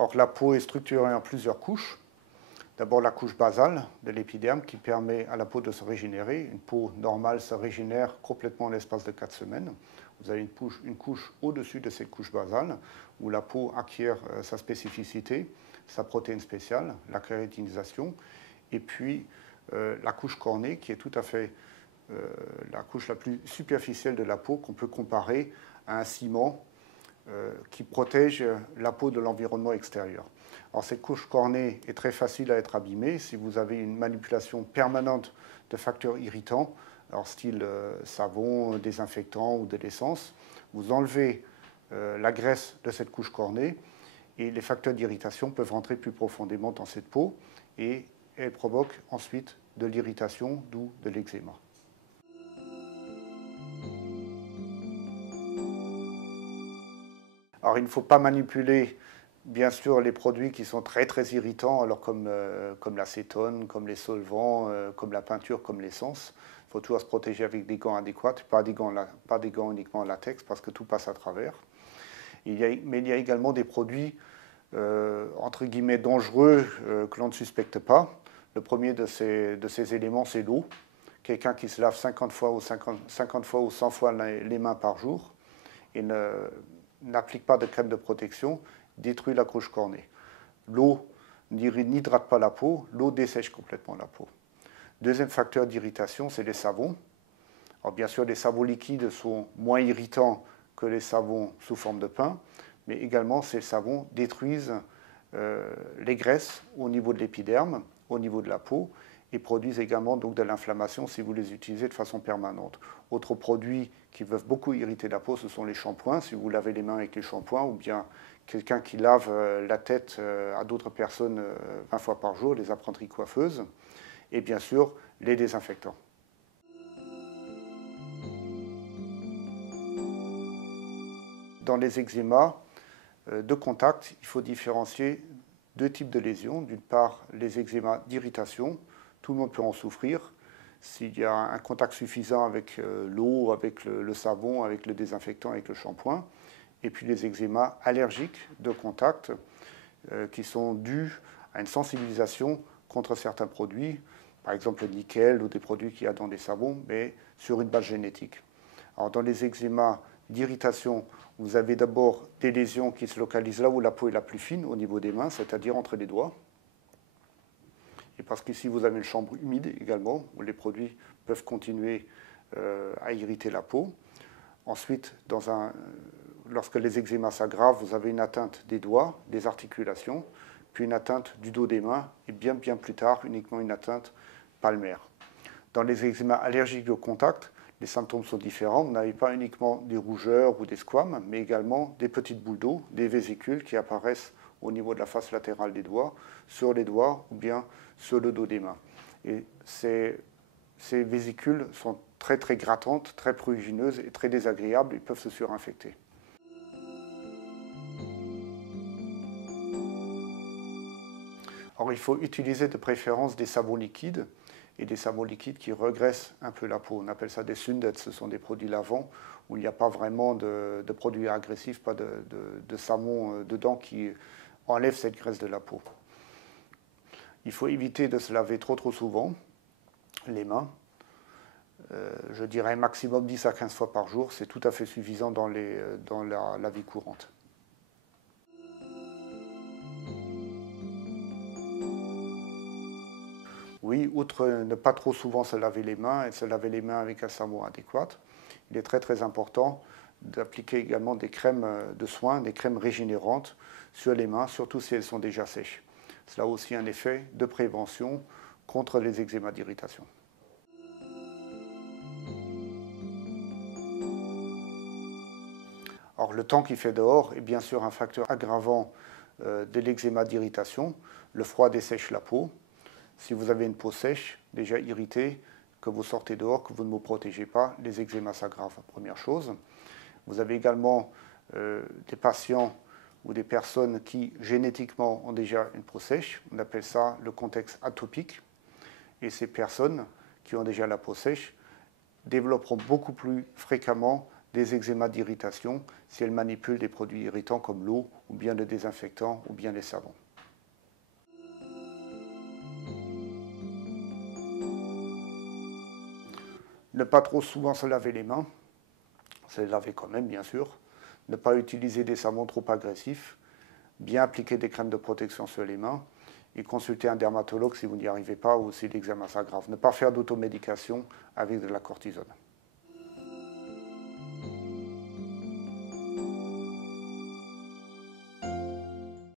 Or, la peau est structurée en plusieurs couches. D'abord, la couche basale de l'épiderme qui permet à la peau de se régénérer. Une peau normale se régénère complètement en l'espace de 4 semaines. Vous avez une couche au-dessus de cette couche basale où la peau acquiert sa spécificité, sa protéine spéciale, la kératininisation. Et puis, la couche cornée qui est tout à fait la couche la plus superficielle de la peau qu'on peut comparer à un ciment qui protège la peau de l'environnement extérieur. Alors cette couche cornée est très facile à être abîmée si vous avez une manipulation permanente de facteurs irritants, alors style savon, désinfectant ou de l'essence. Vous enlevez la graisse de cette couche cornée et les facteurs d'irritation peuvent rentrer plus profondément dans cette peau et elles provoquent ensuite de l'irritation, d'où de l'eczéma. Alors il ne faut pas manipuler bien sûr les produits qui sont très irritants, alors comme l'acétone, comme les solvants, comme la peinture, comme l'essence. Il faut toujours se protéger avec des gants adéquats, pas des gants uniquement en latex parce que tout passe à travers. Mais il y a également des produits entre guillemets dangereux que l'on ne suspecte pas. Le premier de ces éléments, c'est l'eau. Quelqu'un qui se lave 50 fois ou 100 fois les mains par jour et n'applique pas de crème de protection, détruit la couche cornée. L'eau n'hydrate pas la peau, l'eau dessèche complètement la peau. Deuxième facteur d'irritation, c'est les savons. Alors bien sûr, les savons liquides sont moins irritants que les savons sous forme de pain, mais également ces savons détruisent les graisses au niveau de l'épiderme, au niveau de la peau, et produisent également donc de l'inflammation si vous les utilisez de façon permanente. Autres produits qui peuvent beaucoup irriter la peau, ce sont les shampoings, si vous lavez les mains avec les shampoings, ou bien quelqu'un qui lave la tête à d'autres personnes 20 fois par jour, les apprentis coiffeuses, et bien sûr les désinfectants. Dans les eczémas de contact, il faut différencier deux types de lésions. D'une part, les eczémas d'irritation. Tout le monde peut en souffrir. S'il y a un contact suffisant avec l'eau, avec le savon, avec le désinfectant, avec le shampoing. Et puis les eczémas allergiques de contact qui sont dus à une sensibilisation contre certains produits, par exemple le nickel ou des produits qu'il y a dans des savons, mais sur une base génétique. Alors dans les eczémas d'irritation, vous avez d'abord des lésions qui se localisent là où la peau est la plus fine, au niveau des mains, c'est-à-dire entre les doigts. Et parce qu'ici, vous avez une chambre humide également, où les produits peuvent continuer à irriter la peau. Ensuite, lorsque les eczémas s'aggravent, vous avez une atteinte des doigts, des articulations, puis une atteinte du dos des mains, et bien plus tard, uniquement une atteinte palmaire. Dans les eczémas allergiques au contact, les symptômes sont différents. Vous n'avez pas uniquement des rougeurs ou des squames, mais également des petites boules d'eau, des vésicules qui apparaissent au niveau de la face latérale des doigts, sur les doigts ou bien sur le dos des mains. Et ces vésicules sont très grattantes, très prurigineuses et très désagréables. Ils peuvent se surinfecter. Alors il faut utiliser de préférence des savons liquides et des savons liquides qui regraissent un peu la peau. On appelle ça des sundet, ce sont des produits lavants où il n'y a pas vraiment de produits agressifs, pas de savon dedans qui enlève cette graisse de la peau. Il faut éviter de se laver trop souvent les mains. Je dirais maximum 10 à 15 fois par jour, c'est tout à fait suffisant dans la vie courante. Oui, outre ne pas trop souvent se laver les mains et se laver les mains avec un savon adéquat, il est très important d'appliquer également des crèmes de soins, des crèmes régénérantes sur les mains, surtout si elles sont déjà sèches. Cela a aussi un effet de prévention contre les eczémas d'irritation. Or, le temps qu'il fait dehors est bien sûr un facteur aggravant de l'eczéma d'irritation. Le froid dessèche la peau. Si vous avez une peau sèche, déjà irritée, que vous sortez dehors, que vous ne vous protégez pas, les eczémas s'aggravent, première chose. Vous avez également des patients ou des personnes qui génétiquement ont déjà une peau sèche. On appelle ça le contexte atopique. Et ces personnes qui ont déjà la peau sèche développeront beaucoup plus fréquemment les eczémas d'irritation si elles manipulent des produits irritants comme l'eau, ou bien le désinfectant, ou bien les savons. Ne pas trop souvent se laver les mains, se les laver quand même bien sûr. Ne pas utiliser des savons trop agressifs, bien appliquer des crèmes de protection sur les mains et consulter un dermatologue si vous n'y arrivez pas ou si l'examen s'aggrave. Ne pas faire d'automédication avec de la cortisone.